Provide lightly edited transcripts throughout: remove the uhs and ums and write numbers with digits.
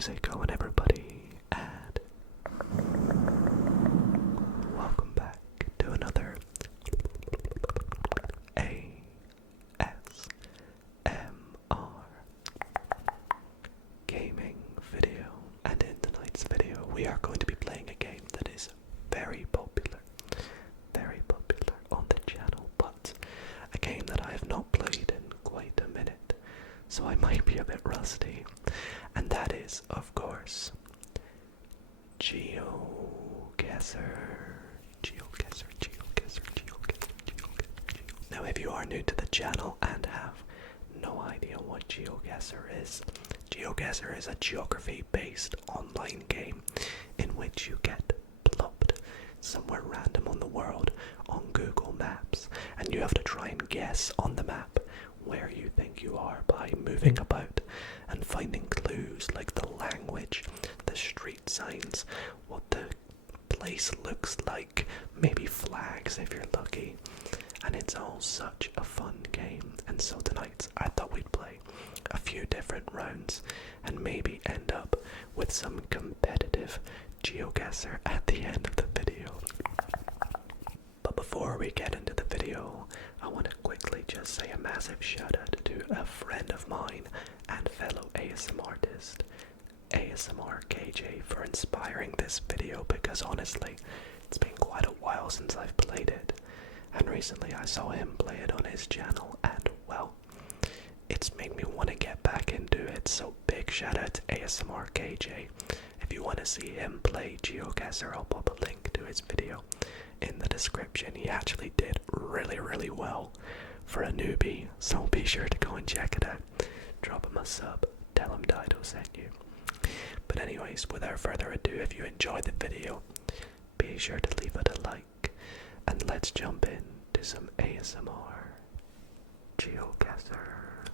How's it going, everybody? And welcome back to another ASMR gaming video. And in tonight's video, we are going to be playing a game that is very popular on the channel, but a game that I have not played in quite a minute, so I might be a bit rusty. And that is, of course, GeoGuessr. Now, if you are new to the channel and have no idea what GeoGuessr is a geography-based online game in which you get plopped somewhere random on the world on Google Maps, and you have to try and guess on the map where you think you are by moving about and finding clues like the language, the street signs, what the place looks like, maybe flags if you're lucky. And it's all such a fun game. And so tonight I thought we'd play a few different rounds and maybe end up with some competitive GeoGuessr at the end of the video. But before we get into the video, I want to quickly just say a massive shout out to a friend of mine and fellow ASMR artist, ASMR KJ, for inspiring this video, because honestly, it's been quite a while since I've played it, and recently I saw him play it on his channel, and well, it's made me want to get back into it. So big shout out to ASMR KJ. If you want to see him play GeoGuessr, I'll pop a link to his video in the description. He actually did really well for a newbie, so be sure to go and check it out. Drop him a sub, tell him Dido sent you. But anyways, without further ado, if you enjoyed the video, be sure to leave it a like, and let's jump in to some ASMR GeoGuessr.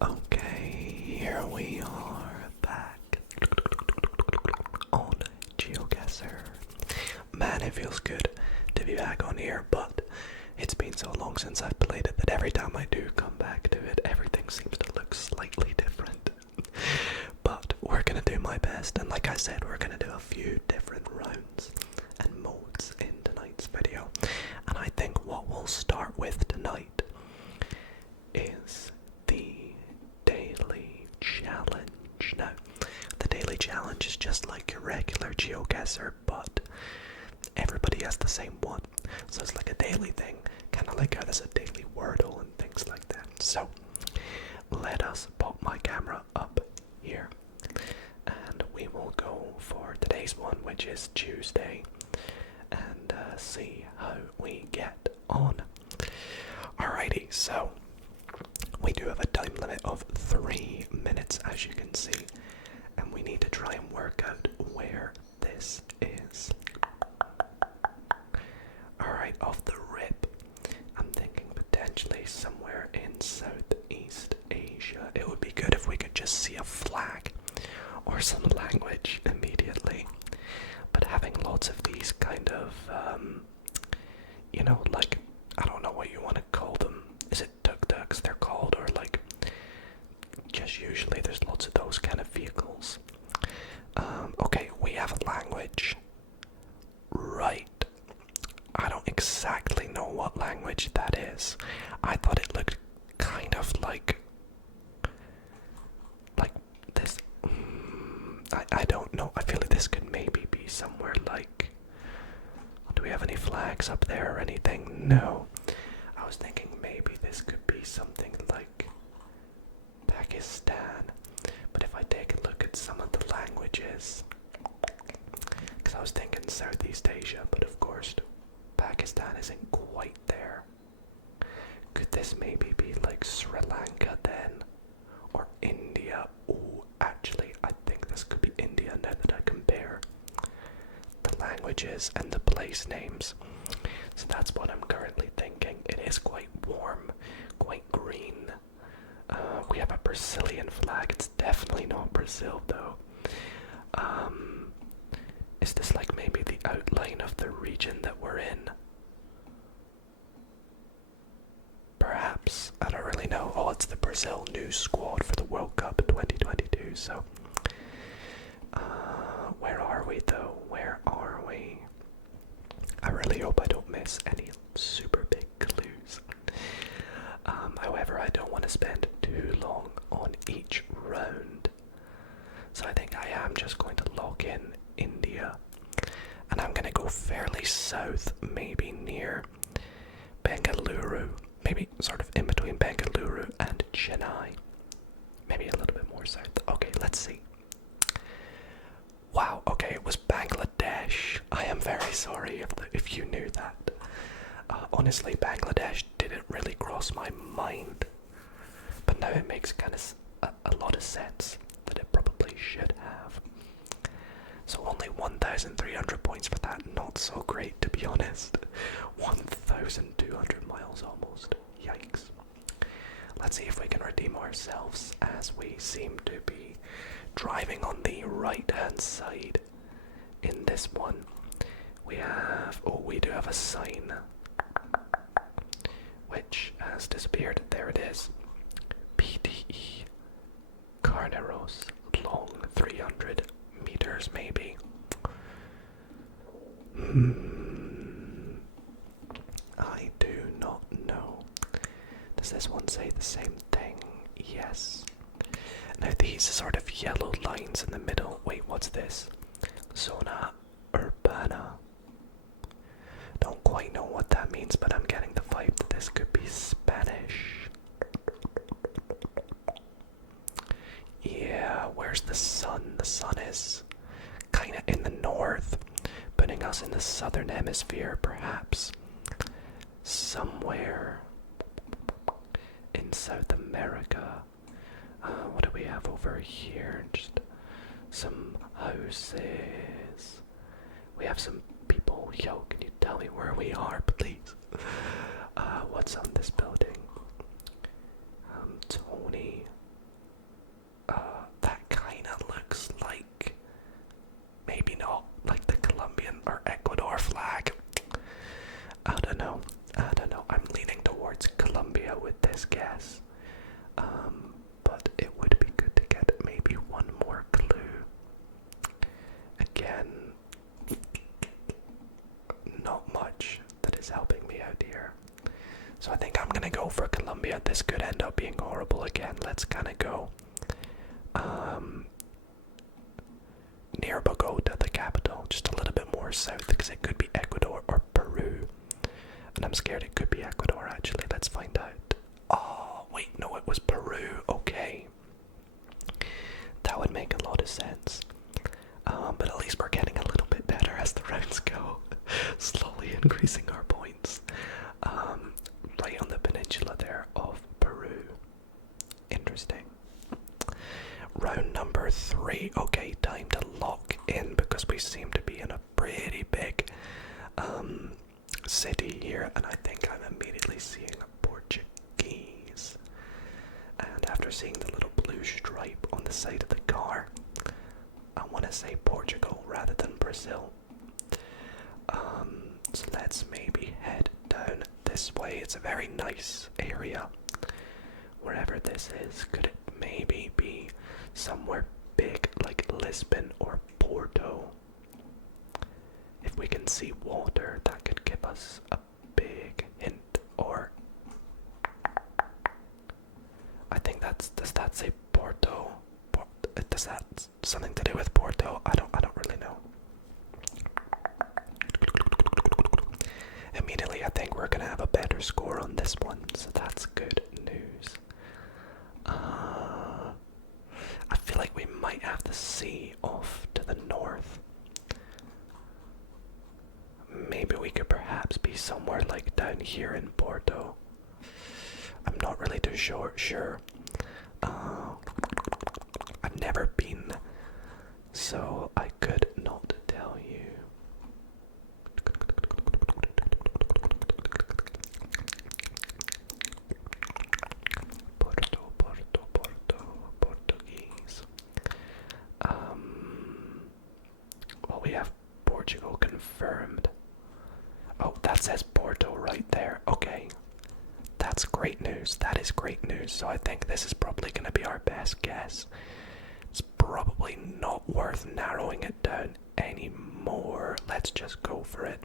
Okay, here we are back on GeoGuessr. Man, it feels good to be back on here, but it's been so long since I've played it that every time I do come back to it, everything seems to look slightly different. But we're gonna do my best, and like I said, we're gonna do a few different rounds and modes in tonight's video. And I think what we'll start with tonight is the daily challenge. Now, the daily challenge is just like your regular GeoGuessr, but everybody has the same one. So it's like a daily thing, kind of like how there's a daily Wordle and things like that. So let us pop my camera up here, and we will go for today's one, which is Tuesday, and see how we get on. Alrighty, so we do have a time limit of 3 minutes, as you can see, and we need to try and work out where this is. Alright, off the rip, I'm thinking potentially somewhere in Southeast Asia. It would be good if we could just see a flag or some language immediately. But having lots of these kind of, like, I don't know what you want to call them. Is it tuk-tuks they're called, or like, just usually there's lots of those kind of vehicles. Okay, we have a language. Right. I don't exactly know what language that is. I thought it looked kind of like this. I don't know. I feel like this could maybe be somewhere like... Do we have any flags up there or anything? No. I was thinking maybe this could be something like Pakistan. But if I take a look at some of the languages, because I was thinking Southeast Asia, but of course Pakistan isn't quite there. Could this maybe be like Sri Lanka then? Or India? Oh, actually, I think this could be India now that I compare the languages and the place names. So that's what I'm currently thinking. It is quite warm, quite green. We have a Brazilian flag. It's definitely not Brazil though. Is this like maybe the outline of the region that we're in? Perhaps. I don't really know. Oh, it's the Brazil news squad for the World Cup 2022. So, where are we though? Where are we? I really hope I don't miss any super big clues. However, I don't want to spend too long on each round. So I think I am just going to lock in India. And I'm going to go fairly south, maybe near Bengaluru. Maybe sort of in between Bengaluru and Chennai. Maybe a little bit more south. Okay, let's see. Wow, okay, it was Bangladesh. I am very sorry if you knew that. Honestly, Bangladesh didn't really cross my mind. But now it makes kind of a lot of sense that it probably should have. So only 1,300 points for that. Not so great, to be honest. 1,200 miles almost. Yikes. Let's see if we can redeem ourselves, as we seem to be driving on the right hand side in this one. We do have a sign which has disappeared. There it is. PTE Carneros, long 300 meters maybe. I do not know. Does this one say the same thing? Yes. Now these sort of yellow lines in the middle. Wait, what's this? Zona Urbana. Don't quite know what that means, but I'm getting the vibe that this could be Spanish. Yeah, where's the sun? The sun is kind of in the north, putting us in the southern hemisphere, perhaps. Somewhere in South America. What do we have over here? Just some houses. We have some people. Yo, can you tell me where we are, please? What's on this building? Tony. That kind of looks like, maybe not, like the Colombian or Ecuador flag. I don't know. I'm leaning towards Colombia with this guess. But it would be good to get maybe one more clue. Again, not much that is helping me out here. So I think I'm gonna go for Colombia. This could end up being horrible again. Let's kind of go near Bogota, the capital, just a little bit more south, because it could be Ecuador or Peru. And I'm scared it could be Ecuador, actually. Let's find out. Oh, wait, no, it was Peru. Okay. That would make a lot of sense. But at least we're getting a little bit better as the rounds go. Slowly increasing our points. Right on the peninsula there of Peru. Interesting. Round number 3. Okay, time to lock in, because we seem to be in a pretty big city here, and I think I'm immediately seeing Portuguese. And after seeing the little blue stripe on the side of the car, I want to say Portugal rather than Brazil. So let's maybe head down this way. It's a very nice area. Wherever this is, could it maybe be somewhere big like Lisbon or Porto? If we can see water, that could give us a big hint. Or I think does that say Porto? Does that something to do with Porto? I don't really know. Immediately I think we're gonna have a better score on this one, so that's good news. I feel like we might have the sea off to the north. Maybe we could perhaps be somewhere like down here in Porto. I'm not really too sure. I've never been, so I could not tell you. Portuguese. Well, we have Portugal confirmed. Oh, that says Porto right there. Okay. that's great news. That is great news. So I think this is probably going to be our best guess. It's probably not worth narrowing it down anymore. Let's just go for it.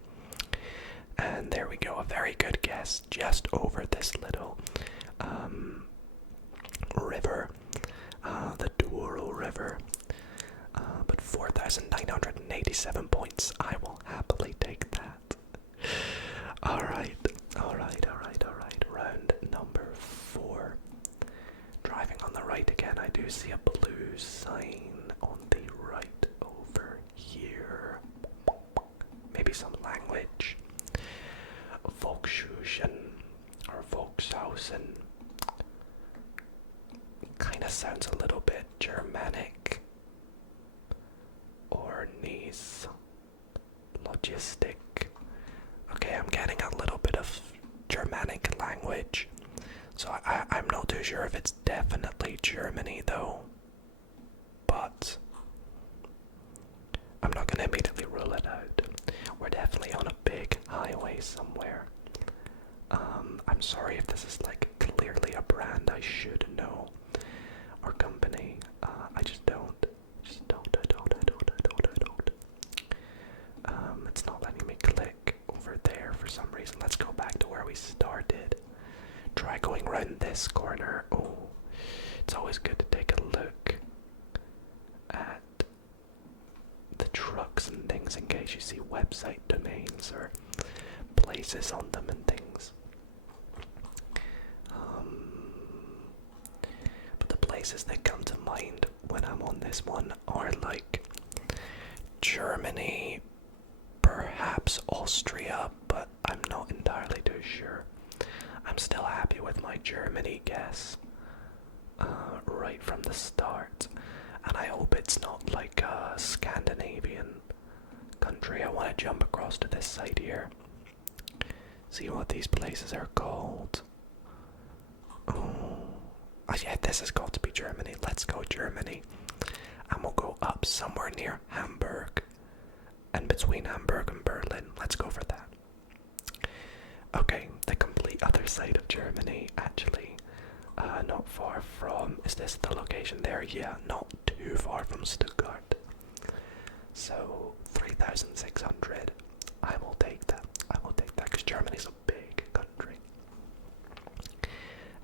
And there we go, a very good guess, just over this little river, the Duels river. But 4,987 points, I will happily take that. Alright, round number 4. Driving on the right again, I do see a blue sign on the right over here. Maybe some language. Volkshusen or Volkshausen. Kinda sounds a little bit Germanic. Or Nice. Logistic. Okay, I'm getting a little bit of Germanic language. So I'm not too sure if it's definitely Germany though. But I'm not going to immediately rule it out. We're definitely on a big highway somewhere. I'm sorry if this is like clearly a brand I should know. Or company. I just don't. It's not letting me click over there for some reason. Let's go back to where we started. Try going around this corner. Oh, it's always good to take a look at the trucks and things in case you see website domains or places on them and things. But the places that come to mind when I'm on this one are like Germany, perhaps Austria, but I'm not entirely too sure. I'm still happy with my Germany guess right from the start, and I hope it's not like a Scandinavian country. I want to jump across to this side here, see what these places are called. Oh yeah, this has got to be Germany. Let's go Germany, and we'll go up somewhere near Hamburg, and between Hamburg and Berlin. Let's go for that. Okay, the complete other side of Germany, actually. Not far from, is this the location there? Yeah, not too far from Stuttgart. So, 3,600. I will take that. Because Germany's a big country.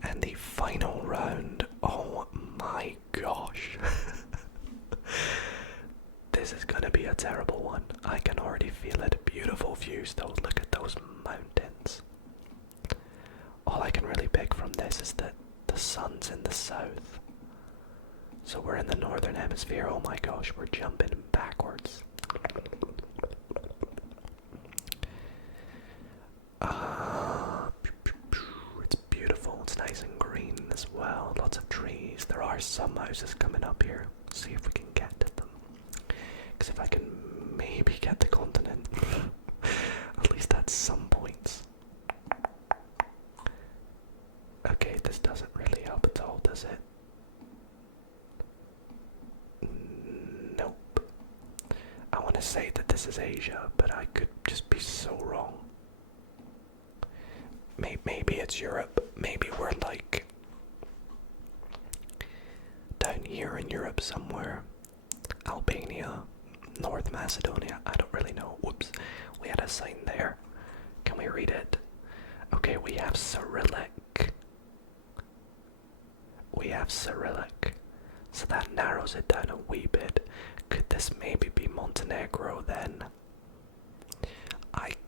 And the final round, oh my gosh. This is gonna be a terrible one. I can already feel it. Beautiful views though, look at those mountains. All I can really pick from this is that the sun's in the south. So we're in the northern hemisphere. Oh my gosh, we're jumping backwards. It's beautiful, it's nice and green as well. Lots of trees. There are some houses coming up here. See if we can get to them. Because if I can maybe get the continent, at least at some points. Okay, this doesn't really help at all, does it? Nope. I want to say that this is Asia, but I could just be so wrong. Maybe it's Europe. Maybe we're like down here in Europe somewhere. Albania, North Macedonia, I don't really know. Whoops, we had a sign there. Can we read it? Okay, we have Cyrillic. So that narrows it down a wee bit. Could this maybe be Montenegro then?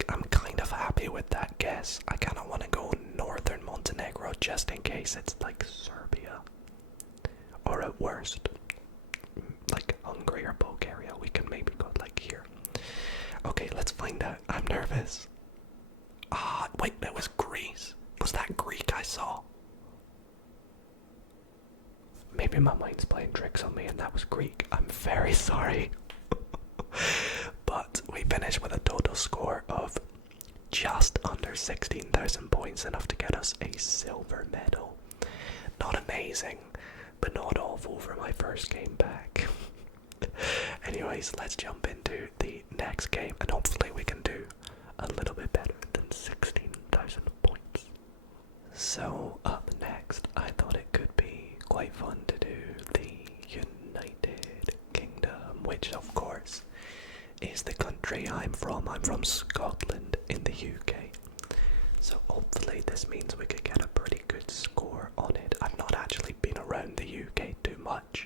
I'm kind of happy with that guess. I kind of want to go northern Montenegro just in case it's like Serbia. Or at worst, like Hungary or Bulgaria. We can maybe go like here. Okay, let's find out. I'm nervous. Wait, that was Greece. Was that Greek I saw? Maybe my mind's playing tricks on me and that was Greek. I'm very sorry. But we finished with a total score of just under 16,000 points, enough to get us a silver medal. Not amazing, but not awful for my first game back. Anyways, let's jump into the next game and hopefully we can do a little bit better than 16,000 points. So I'm from Scotland in the UK. So hopefully this means we could get a pretty good score on it. I've not actually been around the UK too much,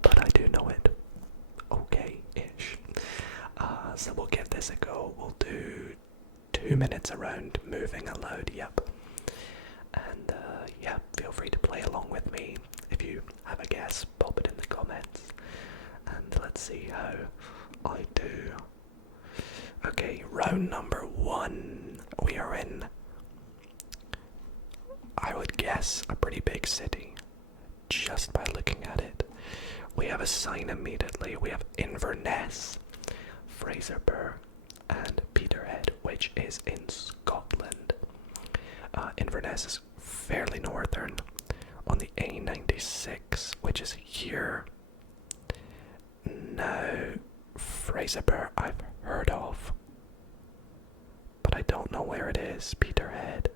but I do know it okay-ish. So we'll give this a go. We'll do 2 minutes around, moving allowed, yep. And yeah, feel free to play along with me. If you have a guess, pop it in the comments. And let's see how I do. Okay, round number 1. We are in, I would guess, a pretty big city, just by looking at it. We have a sign immediately. We have Inverness, Fraserburgh, and Peterhead, which is in Scotland. Inverness is fairly northern on the A96, which is here. Now, Fraserburgh I've heard of, but I don't know where it is. Peterhead.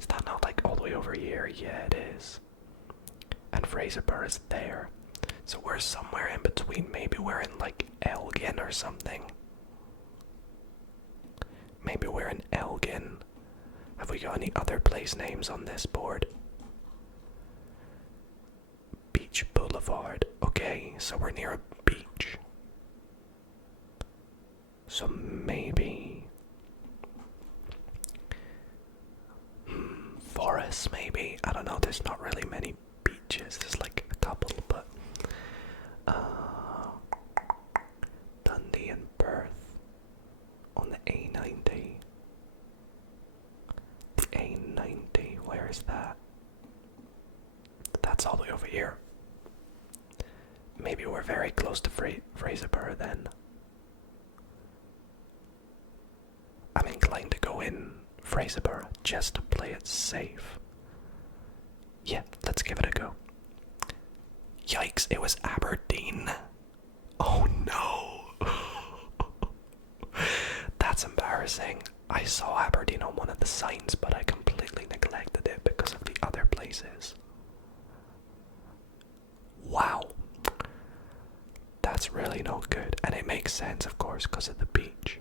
Is that not like all the way over here? Yeah, it is. And Fraserburgh is there. So we're somewhere in between. Maybe we're in like Elgin or something. Maybe we're in Elgin. Have we got any other place names on this board? Beach Boulevard. Okay, so we're near a beach. So maybe... Forest, maybe? I don't know, there's not really many beaches. There's like a couple, but... Dundee and Perth on the A90. The A90, where is that? That's all the way over here. Maybe we're very close to Fraserburgh then. I'm inclined to go in Fraserburgh just to play it safe. Yeah, let's give it a go. Yikes, it was Aberdeen. Oh no. That's embarrassing. I saw Aberdeen on one of the signs, but I completely neglected it because of the other places. Wow. That's really not good. And it makes sense, of course, because of the beach.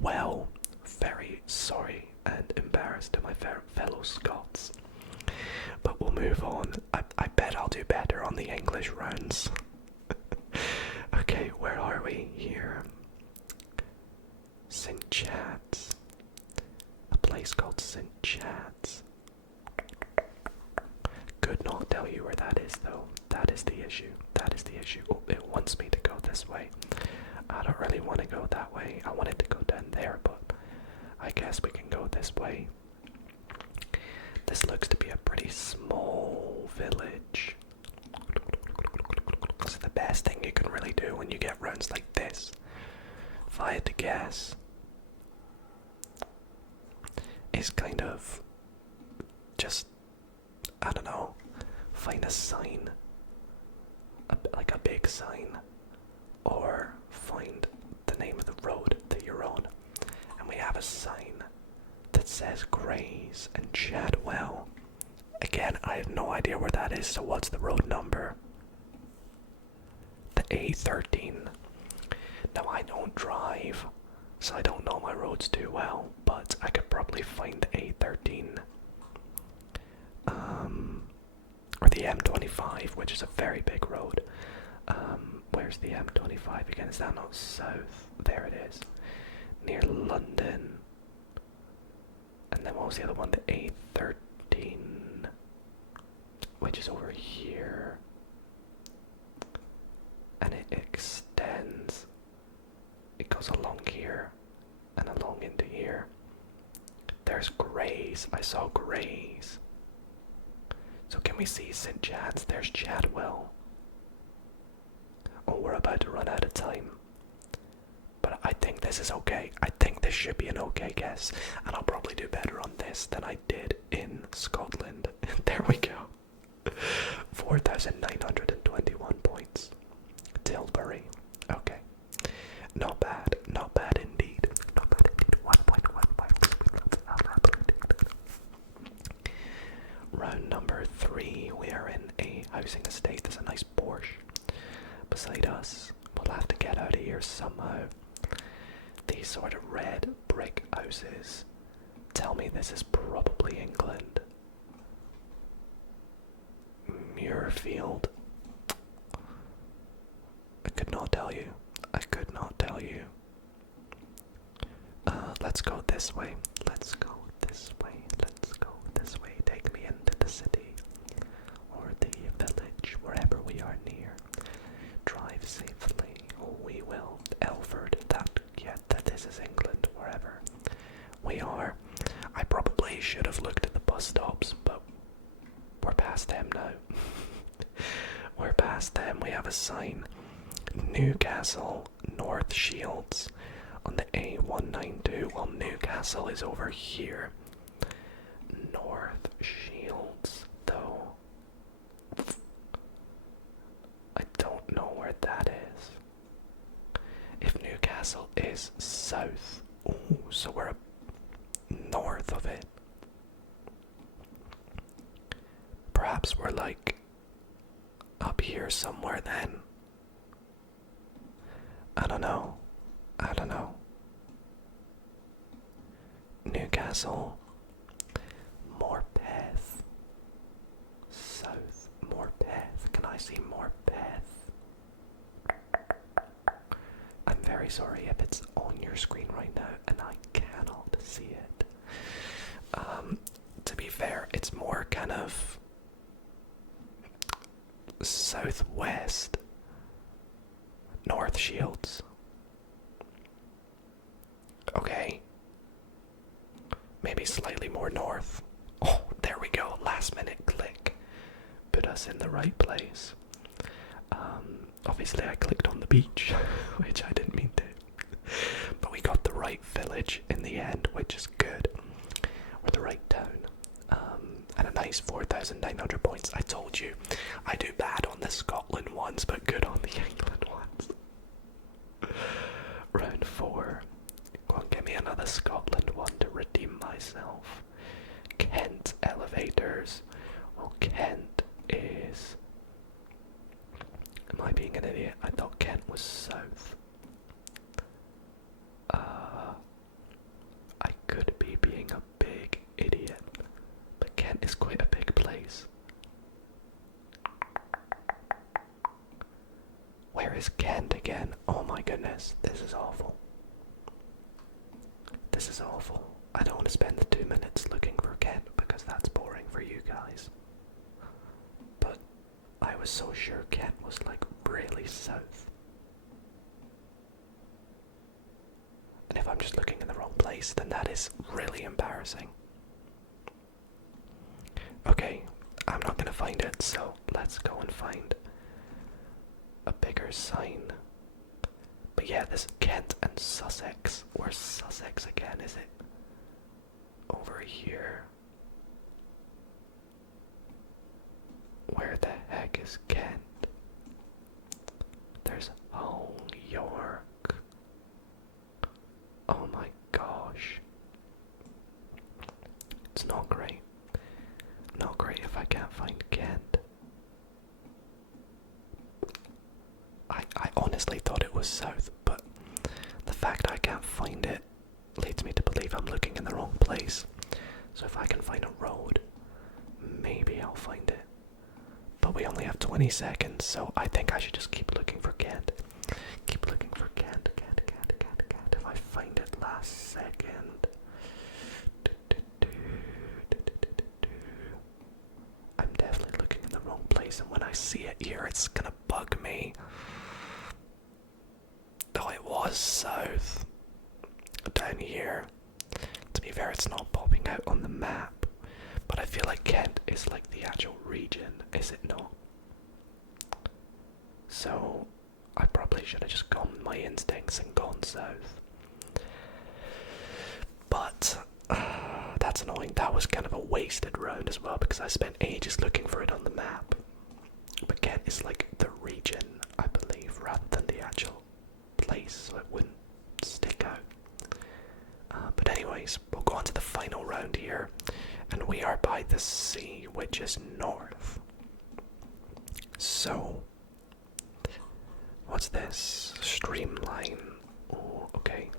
Well, very sorry and embarrassed to my fellow Scots. But we'll move on. I bet I'll do better on the English rounds. Okay, where are we here? St. Chad's. A place called St. Chad's. Could not tell you where that is though. That is the issue. That is the issue. Oh, it wants me to go this way. I don't really want to go that way. I wanted to go down there, but I guess we can go this way. This looks to be a pretty small village. It's the best thing you can really do when you get rounds like this, if I had to guess, is kind of just, I don't know, find a sign, like a big sign, or find the name of the road that you're on. And we have a sign that says Grays and Chadwell. Again, I have no idea where that is, so what's the road number? The A13. Now, I don't drive, so I don't know my roads too well, but I could probably find the A13. Or the M25, which is a very big road. Where's the M25 again? Is that not south? There it is. Near London. And then what was the other one? The A13, which is over here. And it extends. It goes along here and along into here. There's Grays. I saw Grays. So can we see St. Chad's? There's Chadwell. Oh, we're about to run out of time. But I think this is okay. I think this should be an okay guess. And I'll probably do better on this than I did in Scotland. There we go. 4,921 points. Tilbury. Okay. Not bad. Not bad indeed. Not bad indeed. 1.15. Round number 3. We are in a housing estate. There's a nice Porsche beside us. We'll have to get out of here somehow. these sort of red brick houses tell me this is probably England. Muirfield. I could not tell you. I could not tell you. Let's go this way. Let's go this way. Let's go this way. Take me into the city or the village, wherever we are near. Drive safely. Oh, we will. Elford. That this is England. Wherever we are. I probably should have looked at the bus stops, but we're past them now. We're past them. We have a sign. Newcastle, North Shields on the A192. Well, Newcastle is over here. North Shields, though. I don't know where that is. If Newcastle is south, ooh, so we're north of it. Perhaps we're like up here somewhere then. I don't know. I don't know. Newcastle. Morpeth. South. Morpeth. Can I see Morpeth? I'm very sorry if it's on your screen right now and I cannot see it. To be fair, it's more kind of southwest. North Shields. Okay. Maybe slightly more north. Oh, there we go. Last minute click. Put us in the right place. Obviously I clicked on the beach, which I didn't mean to. But we got the right village in the end, which is good. Or the right town. And a nice 4,900 points. I told you, I do bad on the Scotland ones, but good on the England ones. Round 4. Go on, give me another Scotland one to redeem myself. Kent elevators. Well, Kent is... Am I being an idiot? I thought Kent was south. I could be being a big idiot. But Kent is quite a big place. Where is Kent again? Oh my goodness, this is awful. This is awful. I don't want to spend the 2 minutes looking for Kent because that's boring for you guys. But I was so sure Kent was like really south. And if I'm just looking in the wrong place, then that is really embarrassing. Okay, I'm not gonna find it, so let's go and find a bigger sign. But yeah, this Kent and Sussex. Where's Sussex again? Is it over here? Where the heck is Kent? There's York. Oh my gosh. It's not great. Not great if I can't find Kent. I honestly thought it was south, but the fact I can't find it leads me to believe I'm looking in the wrong place. So if I can find a road, maybe I'll find it. But we only have 20 seconds, so I think I should just keep looking for Kent. Keep looking for Kent, Kent. If I find it last second. I'm definitely looking in the wrong place, and when I see it here, it's gonna bug me. Though it was south. Down here. To be fair, it's not popping out on the map. But I feel like Kent is like the actual region, is it not? So, I probably should have just gone with my instincts and gone south. But, that's annoying. That was kind of a wasted round as well, because I spent ages looking for it on the map. But Kent is like the region, I believe, rather than the actual place, so it wouldn't stick out. But anyways, we'll go on to the final round here, and we are by the sea, which is north. So, what's this? Streamline. Oh, okay.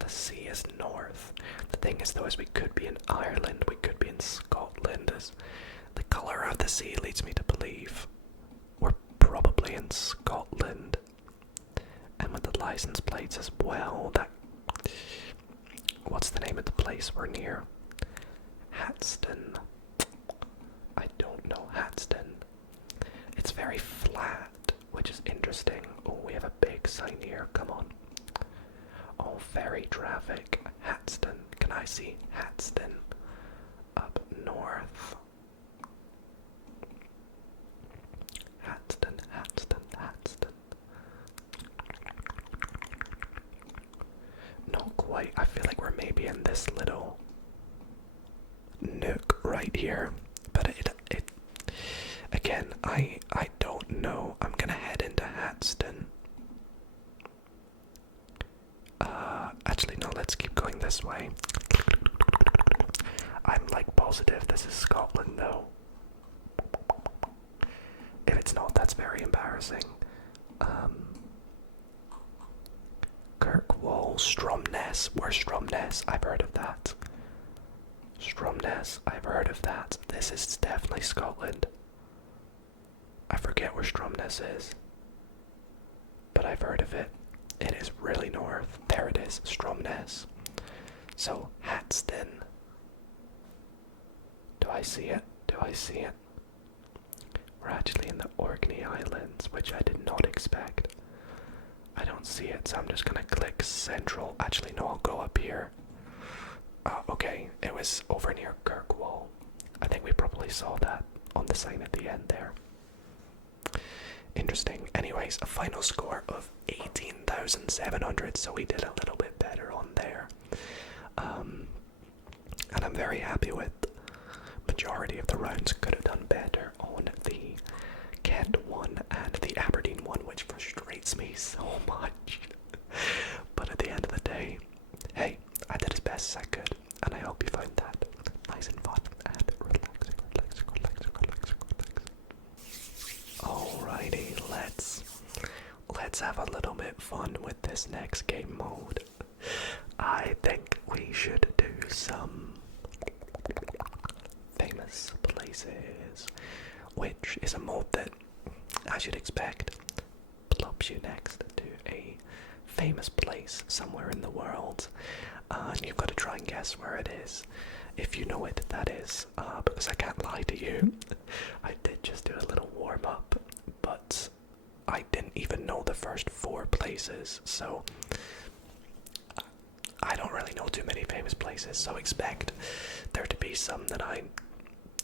the sea is north. The thing is though, is we could be in Ireland, we could be in Scotland. As the colour of the sea leads me to believe we're probably in Scotland. And with the license plates as well, that... What's the name of the place we're near? Hatston. I don't know, Hatston. It's very flat, which is interesting. Oh, we have a big sign here, come on. Oh, ferry traffic. Hatston. Can I see Hatston? Up north. Hatston, Hatston, Hatston. Not quite. I feel like we're maybe in this little nook right here. But it again, I don't know. I'm gonna head into Hatston. Actually, no, let's keep going this way. I'm like positive this is Scotland though. If it's not, that's very embarrassing. Kirkwall, Stromness. Where's Stromness? I've heard of that. Stromness, I've heard of that. This is definitely Scotland. I forget where Stromness is, but I've heard of it. It is really north. There it is, Stromness. So, Hatston. Do I see it? Do I see it? We're actually in the Orkney Islands, which I did not expect. I don't see it, so I'm just gonna click Central. Actually, no, I'll go up here. Okay, it was over near Kirkwall. I think we probably saw that on the sign at the end there. Interesting. Anyways, a final score of 18,700, so we did a little bit better on there. And I'm very happy with majority of the rounds. Could have done better on the Kent one and the Aberdeen one, which frustrates me so much. But at the end of the day, hey, I did as best as I could, and I hope you found that nice and fun and relaxing. Alrighty, let's have a little bit fun with this next game mode. I think we should do some famous places, which is a mode that, as you'd expect, plops you next to a famous place somewhere in the world, and you've got to try and guess where it is. If you know it, that is, because I can't lie to you. I did just do a little warm-up, but I didn't even know the first 4 places, so I don't really know too many famous places, so expect there to be some that I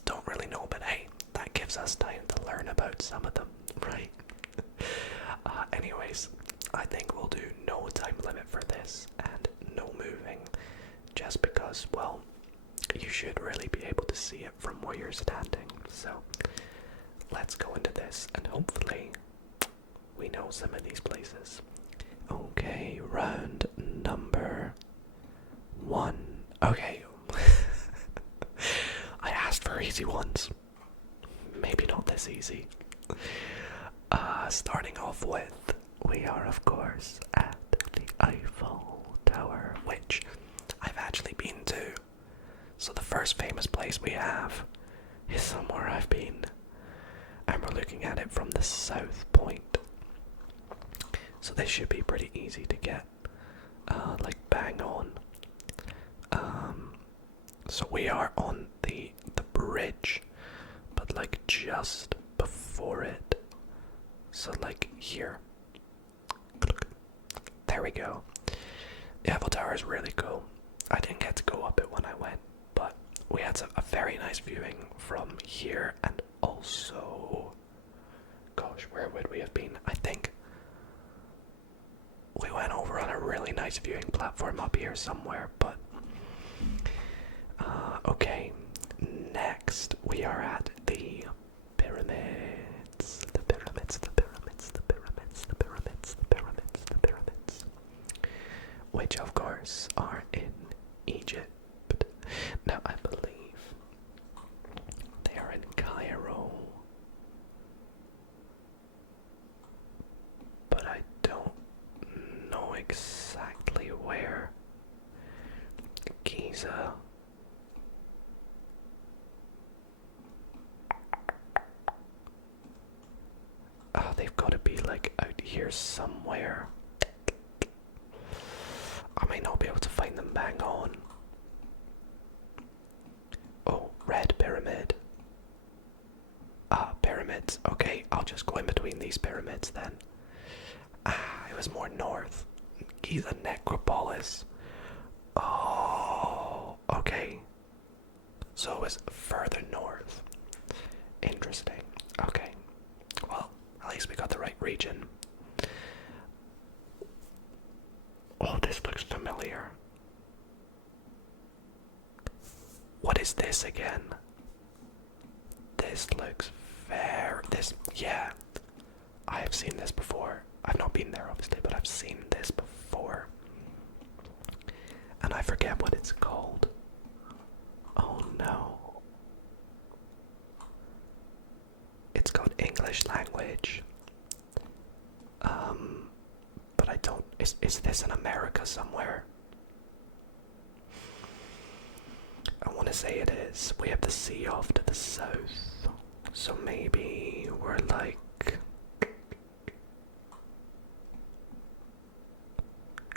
don't really know, but hey, that gives us time to learn about some of them, right? Anyways, I think we'll do no time limit for this and no moving, just because, well, you should really be able to see it from where you're standing. So let's go into this and hopefully we know some of these places. Okay, round number 1. Okay. I asked for easy ones. Maybe not this easy. Starting off with, we are of course at the Eiffel Tower, which I've actually been to. So the first famous place we have is somewhere I've been, and we're looking at it from the south point. So this should be pretty easy to get, like bang on. So we are on the bridge, but like just before it. So like here. There we go. The Eiffel Tower is really cool. I didn't get to go up it when I went, but we had a very nice viewing from here, and also, gosh, where would we have been? I think we went over on a really nice viewing platform up here somewhere, but okay, next we are at the pyramids. The pyramids, the pyramids, the pyramids, the pyramids, the pyramids, the pyramids, which of course are in Egypt. Now I believe they are in Cairo, but I don't know exactly where. here somewhere. I may not be able to find them bang on. Oh, red pyramid. Ah, pyramids. Okay, I'll just go in between these pyramids then. Ah, it was more north. Giza Necropolis. Oh, okay. So it was further north. Interesting. Okay. Well, at least we got the right region. Oh, this looks familiar. What is this again? This looks yeah. I have seen this before. I've not been there, obviously, but I've seen this before. And I forget what it's called. Oh no. It's got English language. But I don't... Is this in America somewhere? I want to say it is. We have the sea off to the south. So maybe we're like...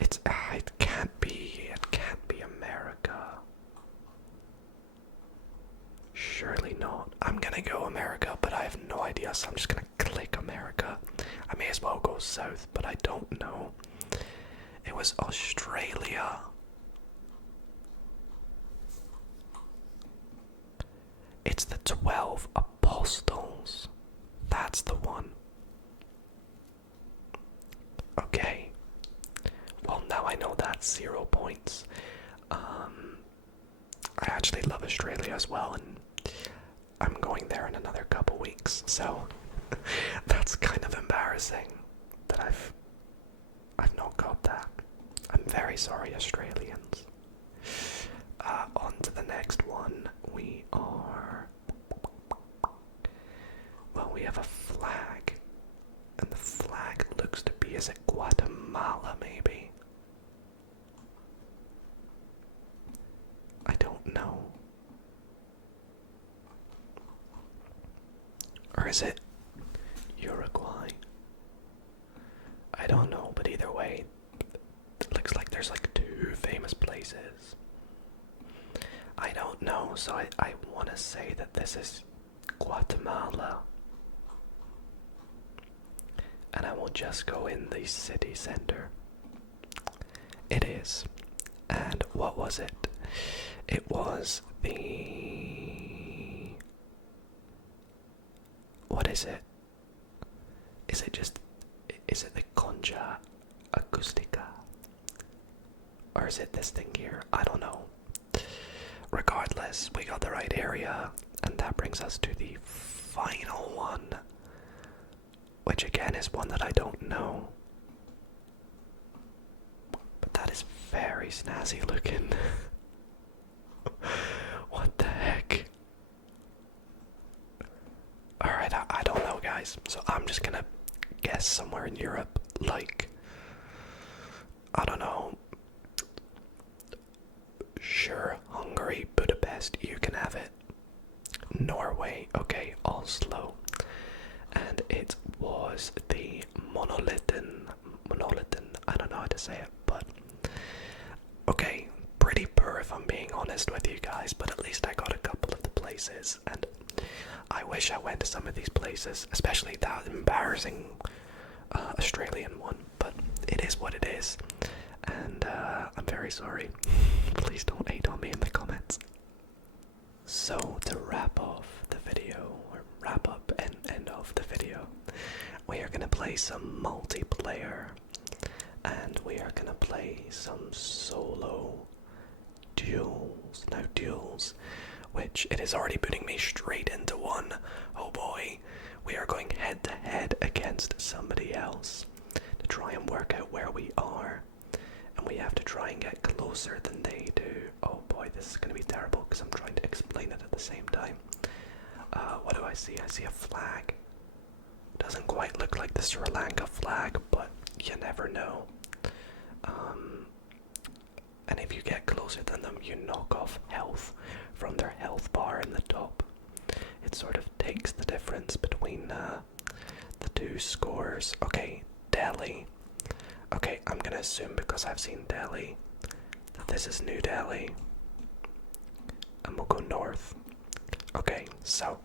It can't be America. Surely not. I'm gonna go America, but I have no idea, so I'm just gonna click America. I may as well go south, but I don't know. It was Australia. It's the 12 Apostles. That's the one. Okay. Well, now I know that's 0 points. I actually love Australia as well, and I'm going there in another couple weeks, so that's kind of embarrassing that I've not got that. I'm very sorry, Australians. On to the next one. We have a flag, and the flag looks to be, is it Guatemala maybe? I don't know. Or is it Uruguay? I don't know, but either way, it looks like there's like 2 famous places. I don't know, so I want to say that this is Guatemala. And I will just go in the city center. It is. And what was it? It was the... What is it? Is it the Concha Acustica? Or is it this thing here? I don't know. Regardless, we got the right area, and that brings us to the final one, which again is one that I don't know. But that is very snazzy looking. What the heck? Alright, I don't know, guys. So I'm just gonna guess somewhere in Europe, like, I don't know. Sure, Hungary, Budapest, you can have it. Norway, okay, Oslo. And it was the monolithian, I don't know how to say it, but okay, pretty poor if I'm being honest with you guys, but at least I got a couple of the places, and I wish I went to some of these places, especially that embarrassing Australian one, but it is what it is, and I'm very sorry. Please don't hate on me in the comments. So to wrap off the video, or wrap up and end off the video, we are going to play some multiplayer, and we are going to play some solo duels. Now duels, which it is already putting me straight into one. Oh boy, we are going head to head against somebody else to try and work out where we are, and we have to try and get closer than they do. Oh boy, this is going to be terrible because I'm trying to explain it at the same time. What do I see? I see a flag. Doesn't quite look like the Sri Lanka flag, but you never know. And if you get closer than them, you knock off health from their health bar in the top. It sort of takes the difference between the 2 scores. Okay, Delhi. Okay, I'm gonna assume because I've seen Delhi that this is New Delhi. And we'll go north. Okay, so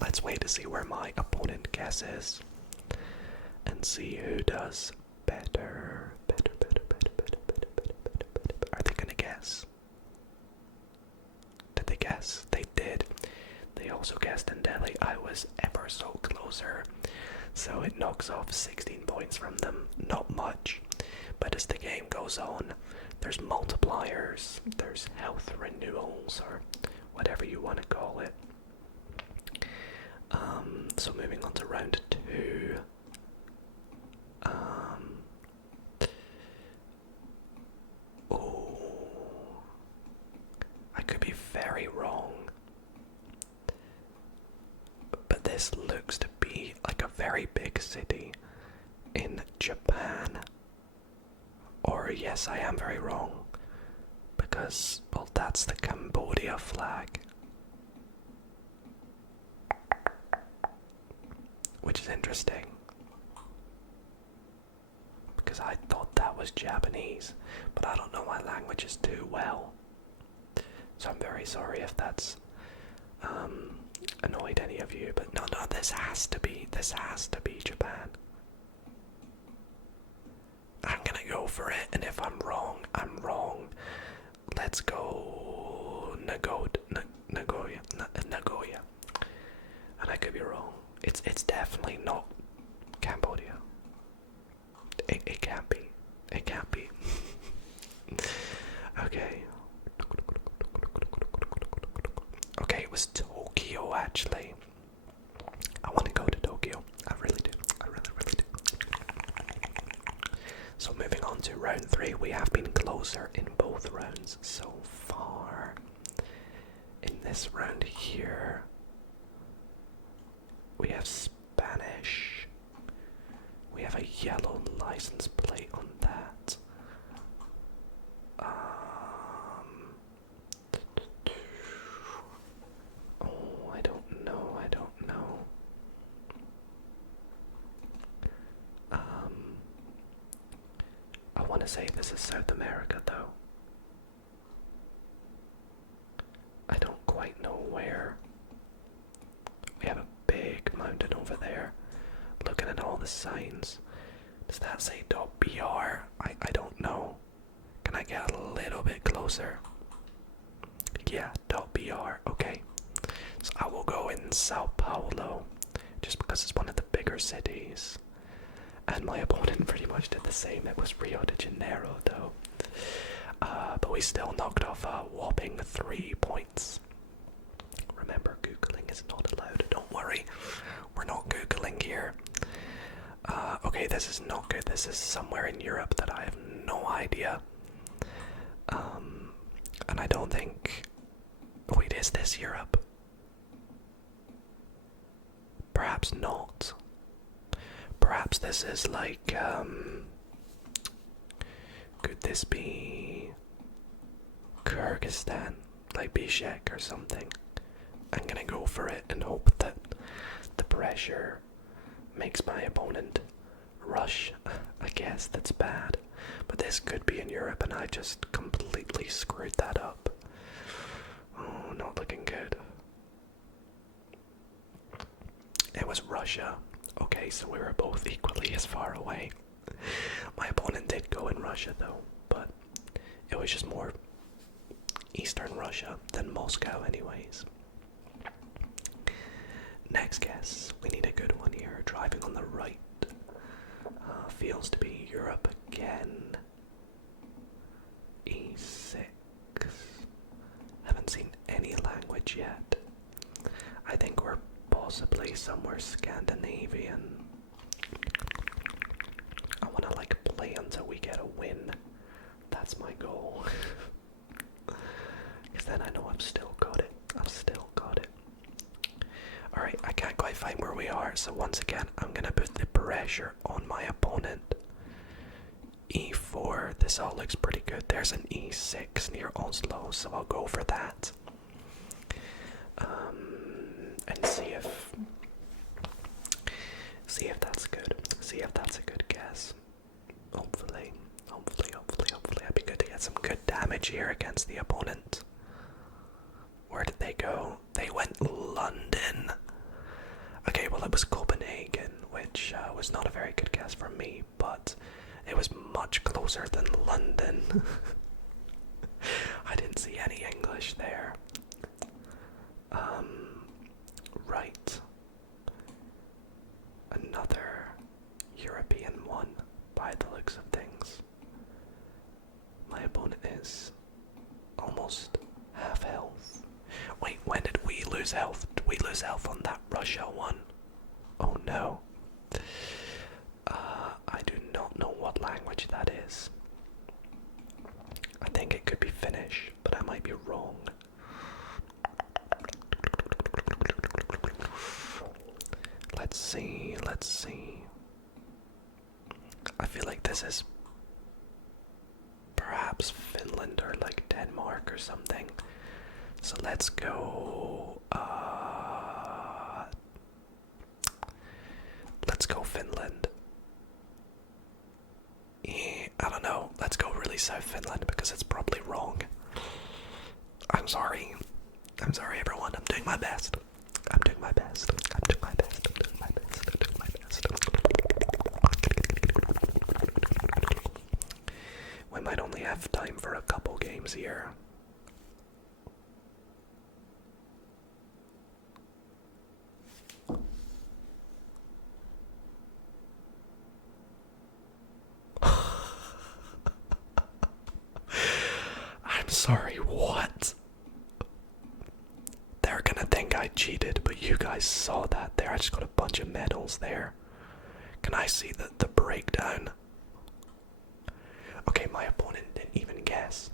let's wait to see where my opponent guesses and see who does better. Are they gonna guess? Did they guess? They did. They also guessed in Delhi. I was ever so closer. So it knocks off 16 points from them. Not much. But as the game goes on, there's multipliers, there's health renewals, or whatever you want to call it. So moving on to round 2. Oh, I could be very wrong, but this looks to be like a very big city in Japan. Or yes, I am very wrong, because, well, that's the Cambodia flag. Which is interesting, because I thought that was Japanese, but I don't know my languages too well. So I'm very sorry if that's annoyed any of you, but no, this has to be Japan. I'm gonna go for it, and if I'm wrong, I'm wrong. Let's go Nagoya. And I could be wrong. It's definitely not Cambodia. It can't be. It can't be. Okay. Okay, it was Tokyo actually. I want to go to Tokyo. I really do. I really do. So moving on to round 3, we have been closer in both rounds so far. In this round here, we have Spanish. We have a yellow license plate on that. Oh, I don't know. I want to say this is South America, though. I don't quite know where. We have a big mountain over there. Looking at all the signs. Does that say .br? I don't know. Can I get a little bit closer? Yeah, .br. Okay. So I will go in Sao Paulo, just because it's one of the bigger cities. And my opponent pretty much did the same. It was Rio de Janeiro, though. But we still knocked off a whopping 3 points. Remember, Googling is not allowed. Don't worry. We're not Googling here. Okay, this is not good. This is somewhere in Europe that I have no idea. And I don't think... Wait, is this Europe? Perhaps not. Perhaps this is like, could this be Kyrgyzstan? Like Bishkek or something? I'm gonna go for it and hope that the pressure makes my opponent rush. I guess that's bad. But this could be in Europe and I just completely screwed that up. Oh, not looking good. It was Russia. Okay, so we were both equally as far away. My opponent did go in Russia though, but it was just more Eastern Russia than Moscow anyways. Next guess, we need a good one here. Driving on the right. Feels to be Europe again. E6. Haven't seen any language yet. I think we're possibly somewhere Scandinavian. I want to like play until we get a win. That's my goal. Because then I know I've still got it. Alright, I can't quite find where we are, so once again, I'm gonna put the pressure on my opponent. E4, this all looks pretty good. There's an E6 near Oslo, so I'll go for that. And see if see if that's a good guess. Hopefully, I'd be good to get some good damage here against the opponent. Where did they go? They went London. Okay, well it was Copenhagen, which was not a very good guess for me, but it was much closer than London. I didn't see any English there. Right. Another European one, by the looks of things. My opponent is almost half health. Wait, when did we lose health? Did we lose health on that Russia one? Oh no. I do not know what language that is. I think it could be Finnish, but I might be wrong. Let's see. I feel like this is perhaps Finland or like Denmark or something. So let's go. Let's go Finland. I don't know. Let's go really South Finland because it's probably wrong. I'm sorry. I'm sorry, everyone. I'm doing my best. I'm doing my best. I'm doing my best. I'm doing my best. I'm doing my best. We might only have time for a couple games here. I'm sorry, what? They're gonna think I cheated, but you guys saw that there. I just got a bunch of medals there. Can I see the breakdown? Okay, my opponent didn't even guess,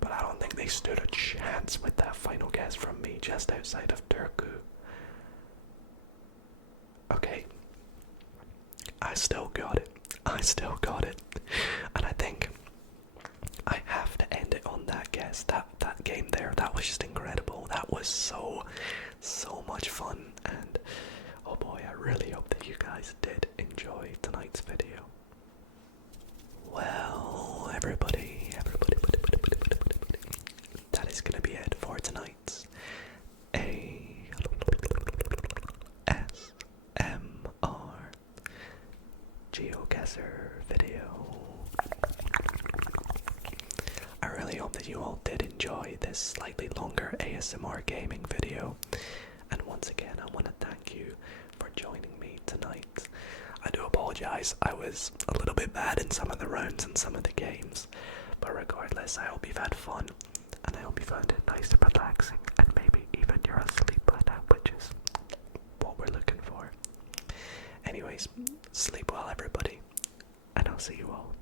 but I don't think they stood a chance with that final guess from me just outside of Turku. Okay. I still got it. And I think I have to end it on that guess. That game there, that was just incredible. That was so much fun, and oh boy, I really hope that you guys did enjoy tonight's video. Well, everybody, that is gonna be it for tonight's ASMR GeoGuessr video. I really hope that you all did enjoy this slightly longer ASMR gaming video, and once again I want to thank you for joining me tonight. I do apologize, I was a little bit bad in some of the rounds and some of the games, but regardless, I hope you've had fun, and I hope you found it nice and relaxing, and maybe even you're asleep by now, which is what we're looking for. Anyways, sleep well everybody, and I'll see you all